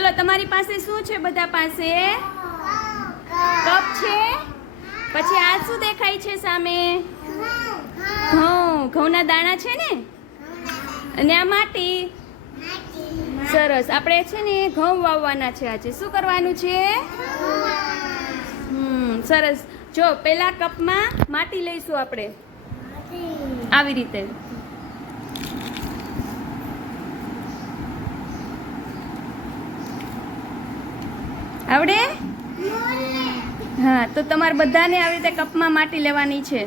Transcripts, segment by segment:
ચલો તમારી પાસે શું છે? બધા પાસે કપ છે. પછી આ શું દેખાય છે સામે? ઘઉં. ઘઉંના દાણા છે ને? અને આ માટી. સરસ. આપણે છે ને ઘઉં વાવવાના છે આજે. શું કરવાનું છે? સરસ. જો પેલા કપમાં માટી લઈશું આપણે આવી રીતે. આવડે? હા, તો તમારે બધાને આવી રીતે કપમાં માટી લેવાની છે.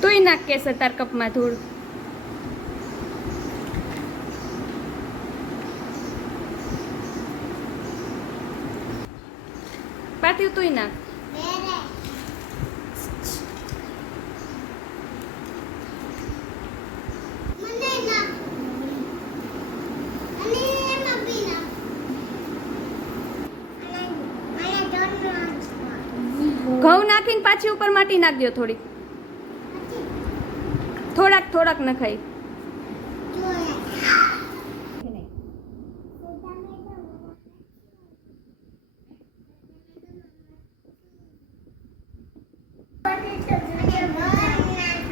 તુંય નાખ કેસર તાર કપમાં થોડું. પાથિયું તુંય નાખ. ઘઉં નાખીને પાછી ઉપર માટી નાખ દો થોડીક. થોડાક નખાય.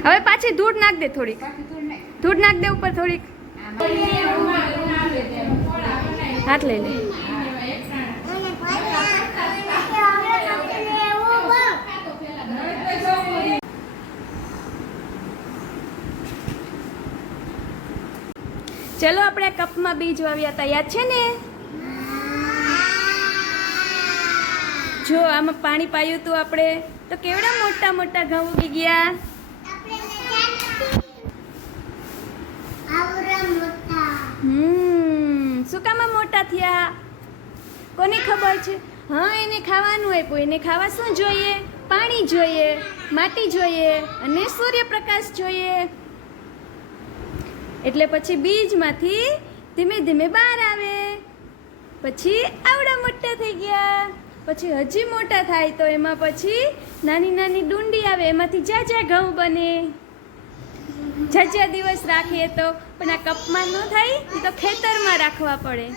હવે પાછી ધૂળ નાખ દે થોડીક. ધૂળ નાખ દે ઉપર થોડીક. હાથ લઈ લે. ચલો આપણે કપમાં બીજ વાવ્યા હતા, યાદ છે ને? જો આમાં પાણી પાયું હતું આપણે તો કેવડા મોટા મોટા ઘઉં ઉગી ગયા. શું કામ મોટા થયા? કોને ખબર છે? હા, એને ખાવાનું આપ્યું. એને ખાવા શું જોઈએ? પાણી જોઈએ, માટી જોઈએ અને સૂર્યપ્રકાશ જોઈએ. એટલે પછી બીજમાંથી ધીમે ધીમે બહાર આવે. પછી આવડા મોટા થઈ ગયા. પછી હજી મોટા થાય તો એમાં પછી નાની નાની ડુંડી આવે. એમાંથી જ્યાં ઘઉં બને. જ્યાં દિવસ રાખીએ તો. પણ આ કપમાં ન થાય, એ તો ખેતરમાં રાખવા પડે.